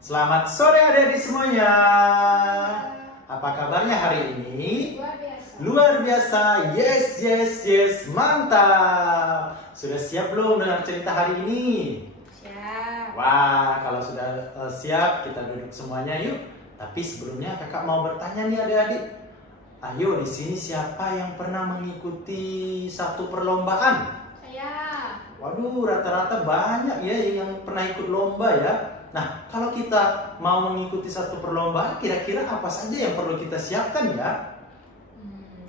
Selamat sore adik-adik semuanya. Apa kabarnya hari ini? Luar biasa. Luar biasa. Yes, yes, yes. Mantap. Sudah siap belum dengan cerita hari ini? Siap. Wah, kalau sudah siap, kita duduk semuanya yuk. Tapi sebelumnya kakak mau bertanya nih adik-adik. Ayo, di sini siapa yang pernah mengikuti satu perlombaan? Saya. Waduh, rata-rata banyak ya yang pernah ikut lomba ya. Nah, kalau kita mau mengikuti satu perlombaan, kira-kira apa saja yang perlu kita siapkan ya?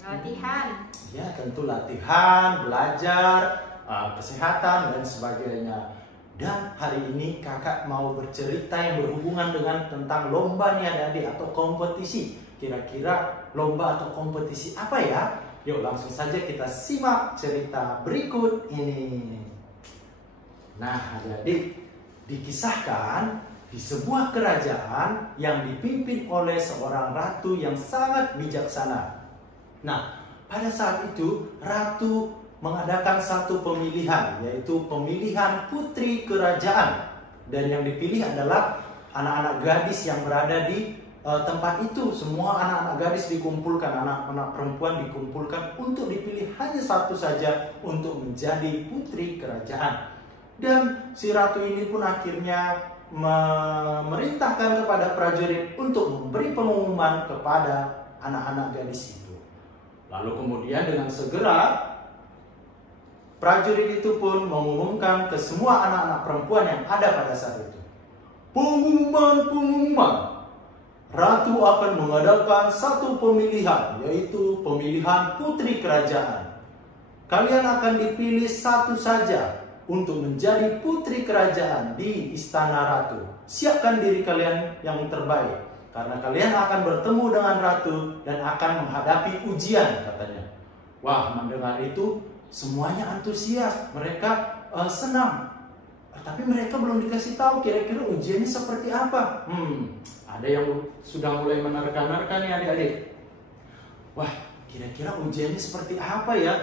Latihan. Ya, tentu latihan, belajar, kesehatan, dan sebagainya. Dan hari ini kakak mau bercerita yang berhubungan dengan tentang lomba nih adik-adik atau kompetisi. Kira-kira lomba atau kompetisi apa ya? Yuk langsung saja kita simak cerita berikut ini. Nah adik-adik, dikisahkan di sebuah kerajaan yang dipimpin oleh seorang ratu yang sangat bijaksana. Nah, pada saat itu ratu mengadakan satu pemilihan, yaitu pemilihan putri kerajaan. Dan yang dipilih adalah anak-anak gadis yang berada di tempat itu. Semua anak-anak gadis dikumpulkan, anak-anak perempuan dikumpulkan untuk dipilih hanya satu saja untuk menjadi putri kerajaan. Dan si ratu ini pun akhirnya memerintahkan kepada prajurit untuk memberi pengumuman kepada anak-anak gadis itu. Lalu kemudian dengan segera prajurit itu pun mengumumkan ke semua anak-anak perempuan yang ada pada saat itu. Pengumuman, ratu akan mengadakan satu pemilihan, yaitu pemilihan putri kerajaan. Kalian akan dipilih satu saja untuk menjadi putri kerajaan di istana ratu. Siapkan diri kalian yang terbaik, karena kalian akan bertemu dengan ratu dan akan menghadapi ujian, katanya. Wah, mendengar itu semuanya antusias, mereka senang. Tapi mereka belum dikasih tahu kira-kira ujiannya seperti apa. Ada yang sudah mulai menerka-nerka nih adik-adik. Wah, kira-kira ujiannya seperti apa ya?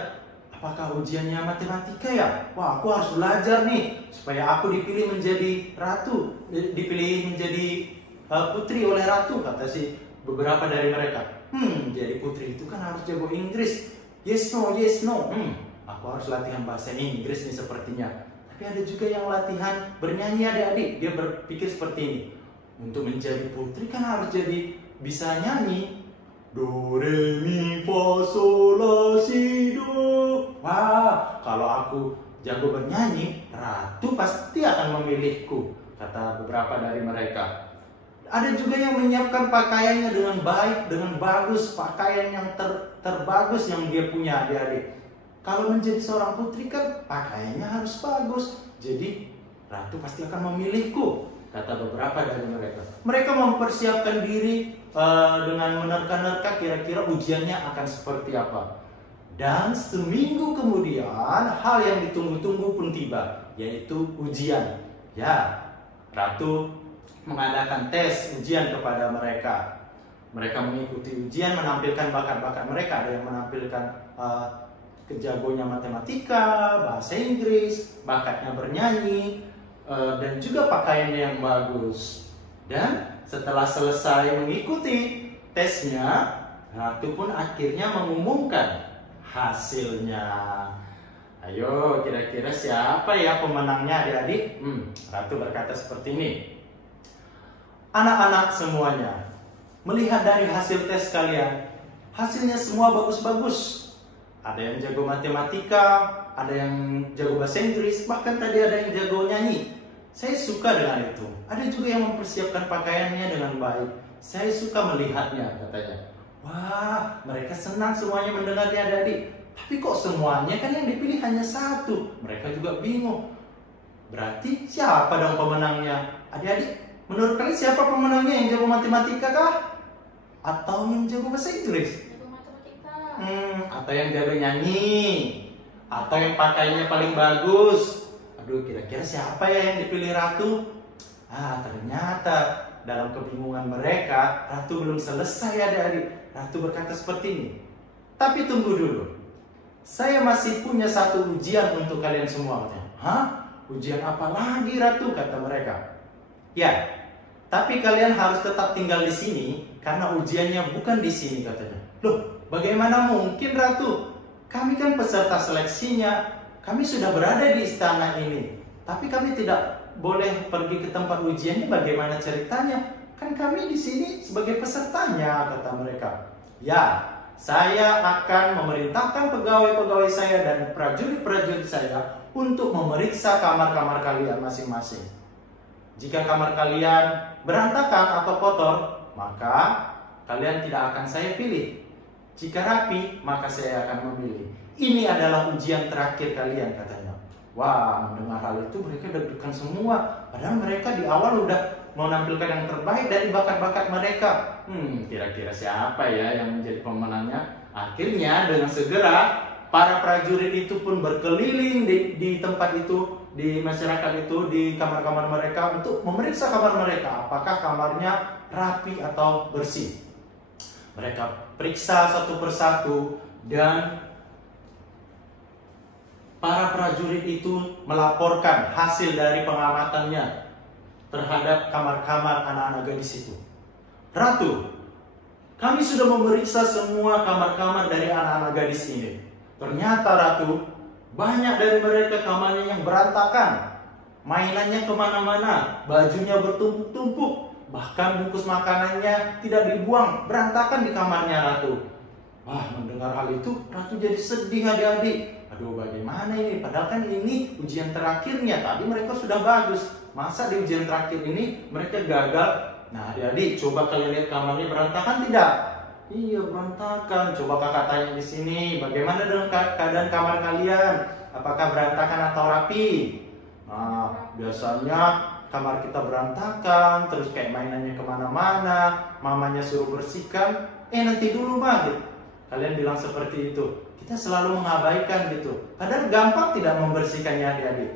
Apakah ujiannya matematika ya? Wah, aku harus belajar nih supaya aku dipilih menjadi ratu, dipilih menjadi putri oleh ratu, kata si beberapa dari mereka. Jadi putri itu kan harus jago Inggris. Yes no, yes no. Aku harus latihan bahasa Inggris nih sepertinya. Tapi ada juga yang latihan bernyanyi adik-adik. Dia berpikir seperti ini. Untuk menjadi putri kan harus jadi bisa nyanyi. Do, re, mi, fa, sol, la, si, do. Wah, kalau aku jago bernyanyi, ratu pasti akan memilihku, kata beberapa dari mereka. Ada juga yang menyiapkan pakaiannya dengan baik, dengan bagus, pakaian yang terbagus yang dia punya adik-adik. Kalau menjadi seorang putri kan pakaiannya harus bagus, jadi ratu pasti akan memilihku, kata beberapa dari mereka. Mereka mempersiapkan diri dengan menerka-nerka kira-kira ujiannya akan seperti apa. Dan seminggu kemudian hal yang ditunggu-tunggu pun tiba, yaitu ujian. Ya, ratu mengadakan tes ujian kepada mereka. Mereka mengikuti ujian, menampilkan bakat-bakat mereka. Ada yang menampilkan kejagonya matematika, bahasa Inggris, bakatnya bernyanyi, dan juga pakaiannya yang bagus. Dan setelah selesai mengikuti tesnya, ratu pun akhirnya mengumumkan hasilnya. Ayo, kira-kira siapa ya pemenangnya adik-adik? Ratu berkata seperti ini. Anak-anak semuanya, melihat dari hasil tes kalian, hasilnya semua bagus-bagus. Ada yang jago matematika, ada yang jago bahasa Inggris, bahkan tadi ada yang jago nyanyi. Saya suka dengan itu. Ada juga yang mempersiapkan pakaiannya dengan baik. Saya suka melihatnya, katanya. Wah, mereka senang semuanya mendengarnya adik-adik. Tapi kok semuanya kan yang dipilih hanya satu? Mereka juga bingung. Berarti siapa dong pemenangnya? Adik-adik, menurut kalian siapa pemenangnya? Yang jago matematika kah? Atau yang jago bahasa Inggris? Atau yang jago nyanyi, atau yang pakaiannya paling bagus. Aduh, kira-kira siapa ya yang dipilih ratu? Ternyata dalam kebingungan mereka, ratu belum selesai adik-adik. Ratu berkata seperti ini. Tapi tunggu dulu, saya masih punya satu ujian untuk kalian semua. Hah? Ujian apa lagi ratu? Kata mereka. Ya, Tapi kalian harus tetap tinggal di sini karena ujiannya bukan di sini katanya. Loh, bagaimana mungkin Ratu? Kami kan peserta seleksinya. Kami sudah berada di istana ini. Tapi kami tidak boleh pergi ke tempat ujiannya. Bagaimana ceritanya? Kan kami di sini sebagai pesertanya, kata mereka. Ya, saya akan memerintahkan pegawai-pegawai saya dan prajurit-prajurit saya untuk memeriksa kamar-kamar kalian masing-masing. Jika kamar kalian berantakan atau kotor, maka kalian tidak akan saya pilih. Jika rapi, maka saya akan memilih. Ini adalah ujian terakhir kalian, katanya. Wah, mendengar hal itu mereka deg-degan semua. Padahal mereka di awal udah menampilkan yang terbaik dari bakat-bakat mereka. Kira-kira siapa ya yang menjadi pemenangnya? Akhirnya dengan segera para prajurit itu pun berkeliling di tempat itu, di masyarakat itu, di kamar-kamar mereka untuk memeriksa kamar mereka. Apakah kamarnya rapi atau bersih? Mereka periksa satu persatu dan para prajurit itu melaporkan hasil dari pengamatannya terhadap kamar-kamar anak-anak gadis itu. Ratu, kami sudah memeriksa semua kamar-kamar dari anak-anak gadis ini. Ternyata Ratu, banyak dari mereka kamarnya yang berantakan. Mainannya kemana-mana, bajunya bertumpuk-tumpuk. Bahkan bungkus makanannya tidak dibuang, berantakan di kamarnya Ratu. Wah, mendengar hal itu, Ratu jadi sedih adik-adik. Aduh, bagaimana ini? Padahal kan ini ujian terakhirnya. Tadi mereka sudah bagus. Masa di ujian terakhir ini mereka gagal? Nah, adik-adik, coba kalian lihat kamarnya berantakan tidak? Iya, berantakan. Coba kakak tanya di sini, bagaimana dengan keadaan kamar kalian? Apakah berantakan atau rapi? Nah, biasanya kamar kita berantakan, terus kayak mainannya kemana-mana, mamanya suruh bersihkan. Nanti dulu mah, kalian bilang seperti itu. Kita selalu mengabaikan gitu. Padahal gampang tidak membersihkannya adik-adik.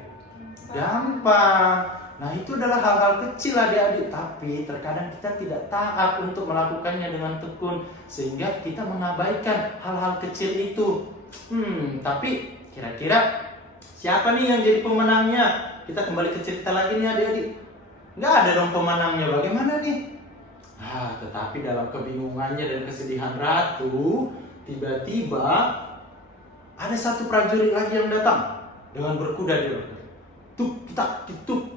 Gampang. Nah, itu adalah hal-hal kecil adik-adik. Tapi terkadang kita tidak taat untuk melakukannya dengan tekun. Sehingga kita mengabaikan hal-hal kecil itu. Tapi kira-kira siapa nih yang jadi pemenangnya? Kita kembali ke cerita lagi nih adik-adik. Nggak ada dong pemenangnya. Bagaimana nih? Tetapi dalam kebingungannya dan kesedihan Ratu, tiba-tiba ada satu prajurit lagi yang datang dengan berkuda. Dia berkata,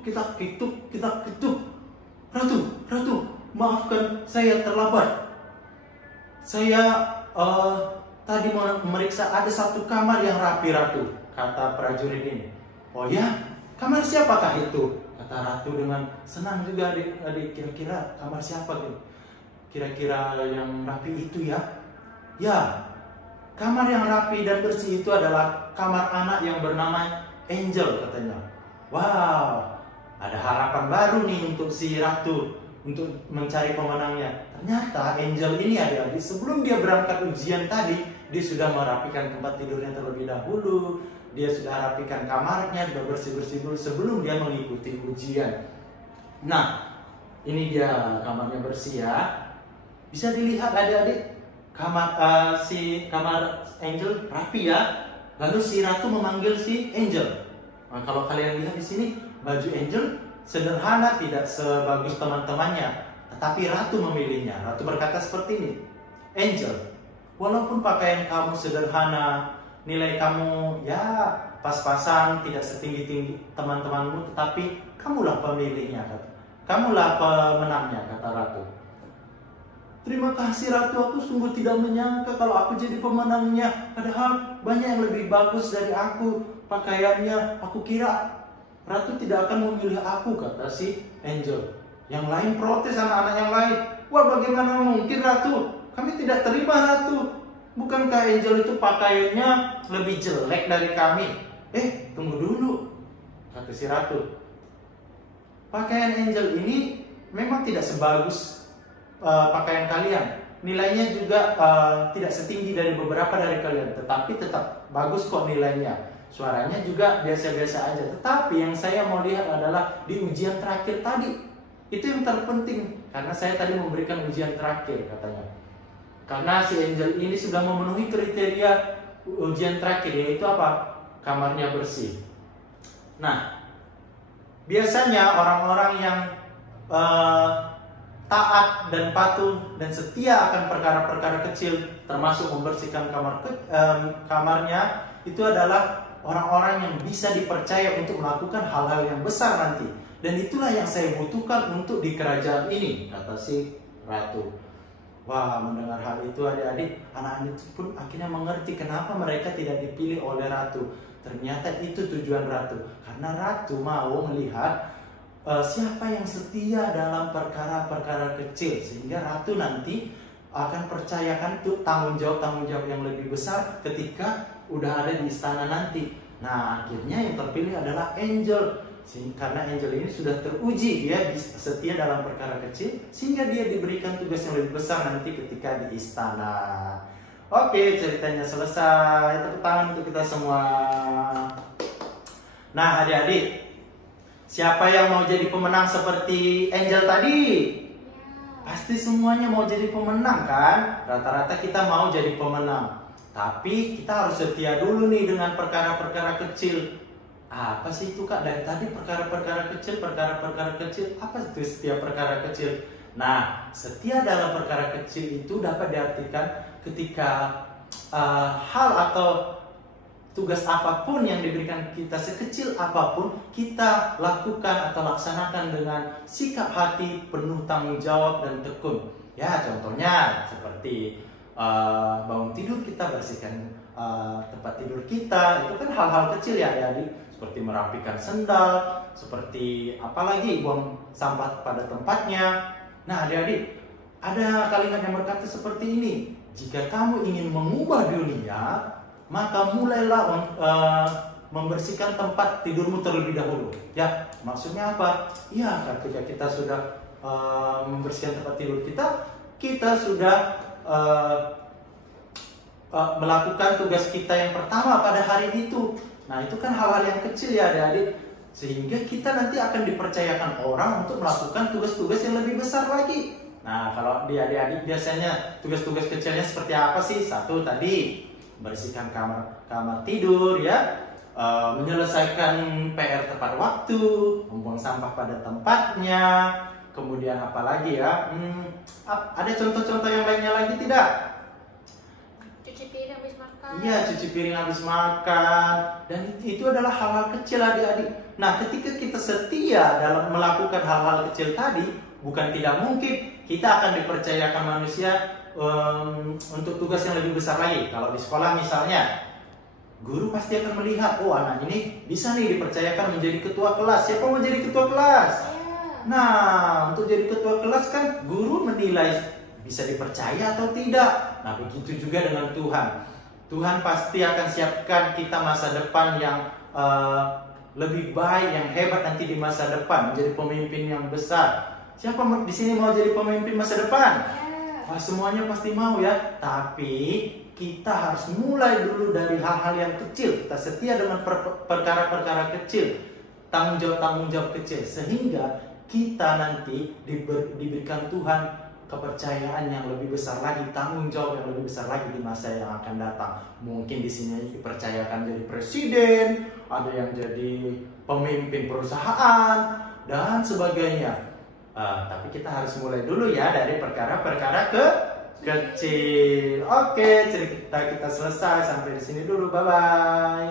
kita ketuk. Ratu, maafkan saya terlambat. Saya tadi memeriksa ada satu kamar yang rapi Ratu, kata prajurit ini. Oh ya, kamar siapakah itu? Kata Ratu dengan senang juga. Adik, kira-kira kamar siapa gitu? Kira-kira yang rapi itu ya? Ya, kamar yang rapi dan bersih itu adalah kamar anak yang bernama Angel, katanya. Wow, ada harapan baru nih untuk si Ratu untuk mencari pemenangnya. Ternyata Angel ini adik-adik, sebelum dia berangkat ujian tadi, dia sudah merapikan tempat tidurnya terlebih dahulu. Dia sudah rapikan kamarnya, sudah bersih-bersih dulu sebelum dia mengikuti ujian. Nah, ini dia kamarnya bersih ya. Bisa dilihat adik-adik. Kamar Angel rapi ya. Lalu si Ratu memanggil si Angel. Nah, kalau kalian lihat di sini, baju Angel sederhana, tidak sebagus teman-temannya. Tetapi Ratu memilihnya. Ratu berkata seperti ini, Angel, walaupun pakaian kamu sederhana, nilai kamu ya pas-pasan, tidak setinggi-tinggi teman-temanmu, tetapi kamulah pemilihnya, kamulah pemenangnya, kata Ratu. Terima kasih Ratu, aku sungguh tidak menyangka kalau aku jadi pemenangnya. Padahal banyak yang lebih bagus dari aku pakaiannya. Aku kira Ratu tidak akan memilih aku, kata si Angel. Yang lain protes, anak-anak yang lain. Wah, bagaimana mungkin Ratu? Kami tidak terima Ratu. Bukankah Angel itu pakaiannya lebih jelek dari kami? Tunggu dulu, kata si Ratu. Pakaian Angel ini memang tidak sebagus pakaian kalian. Nilainya juga tidak setinggi dari beberapa dari kalian, tetapi tetap bagus kok nilainya. Suaranya juga biasa-biasa aja. Tetapi yang saya mau lihat adalah di ujian terakhir tadi. Itu yang terpenting, karena saya tadi memberikan ujian terakhir, katanya. Karena si Angel ini sudah memenuhi kriteria ujian terakhir, yaitu apa? Kamarnya bersih. Nah, biasanya orang-orang yang taat dan patuh dan setia akan perkara-perkara kecil, termasuk membersihkan kamarnya, itu adalah orang-orang yang bisa dipercaya untuk melakukan hal-hal yang besar nanti. Dan itulah yang saya butuhkan untuk di kerajaan ini, kata si ratu. Wah, mendengar hal itu adik-adik, anak-anak itu pun akhirnya mengerti kenapa mereka tidak dipilih oleh ratu. Ternyata itu tujuan ratu, karena ratu mau melihat siapa yang setia dalam perkara-perkara kecil, sehingga ratu nanti akan percayakan tuh tanggung jawab yang lebih besar ketika udah ada di istana nanti. Nah, akhirnya yang terpilih adalah Angel. Karena Angel ini sudah teruji dia setia dalam perkara kecil, sehingga dia diberikan tugas yang lebih besar nanti ketika di istana. Oke, ceritanya selesai. Tepuk tangan untuk kita semua. Nah, adik-adik, siapa yang mau jadi pemenang seperti Angel tadi? Pasti semuanya mau jadi pemenang kan? Rata-rata kita mau jadi pemenang. Tapi kita harus setia dulu nih dengan perkara-perkara kecil. Apa sih itu Kak? Dari tadi perkara-perkara kecil. Apa itu setiap perkara kecil? Nah, setia dalam perkara kecil itu dapat diartikan ketika hal atau tugas apapun yang diberikan kita, sekecil apapun, kita lakukan atau laksanakan dengan sikap hati penuh tanggung jawab dan tekun. Ya, contohnya seperti bangun tidur kita bersihkan tempat tidur kita, itu kan hal-hal kecil ya adik-adik. Seperti merapikan sendal, seperti apalagi buang sampah pada tempatnya. Nah adik-adik, ada kalimat yang berkata seperti ini: jika kamu ingin mengubah dunia, maka mulailah membersihkan tempat tidurmu terlebih dahulu. Ya, maksudnya apa? Ya, ketika kita sudah membersihkan tempat tidur kita, kita sudah melakukan tugas kita yang pertama pada hari itu. Nah, itu kan hal-hal yang kecil ya adik-adik, sehingga kita nanti akan dipercayakan orang untuk melakukan tugas-tugas yang lebih besar lagi. Nah, kalau di adik-adik biasanya tugas-tugas kecilnya seperti apa sih? Satu tadi, bersihkan kamar tidur ya, menyelesaikan PR tepat waktu, membuang sampah pada tempatnya, kemudian apa lagi ya? Ada contoh-contoh yang lainnya lagi tidak? Cuci piring habis makan. Iya, cuci piring habis makan. Dan itu adalah hal-hal kecil adik-adik. Nah, ketika kita setia dalam melakukan hal-hal kecil tadi, bukan tidak mungkin kita akan dipercayakan manusia untuk tugas yang lebih besar lagi. Kalau di sekolah misalnya, guru pasti akan melihat, oh anak ini bisa nih dipercayakan menjadi ketua kelas. Siapa mau jadi ketua kelas? Nah, untuk jadi ketua kelas kan guru menilai bisa dipercaya atau tidak. Nah, begitu juga dengan Tuhan. Tuhan pasti akan siapkan kita masa depan yang lebih baik, yang hebat nanti di masa depan, menjadi pemimpin yang besar. Siapa di sini mau jadi pemimpin masa depan? Wah, semuanya pasti mau ya. Tapi kita harus mulai dulu dari hal-hal yang kecil. Kita setia dengan perkara-perkara kecil, tanggung jawab kecil, sehingga kita nanti diberikan Tuhan kepercayaan yang lebih besar lagi, tanggung jawab yang lebih besar lagi di masa yang akan datang. Mungkin di sini dipercayakan jadi presiden, ada yang jadi pemimpin perusahaan dan sebagainya. Tapi kita harus mulai dulu ya dari perkara-perkara kecil. Oke, cerita kita selesai sampai di sini dulu. Bye bye.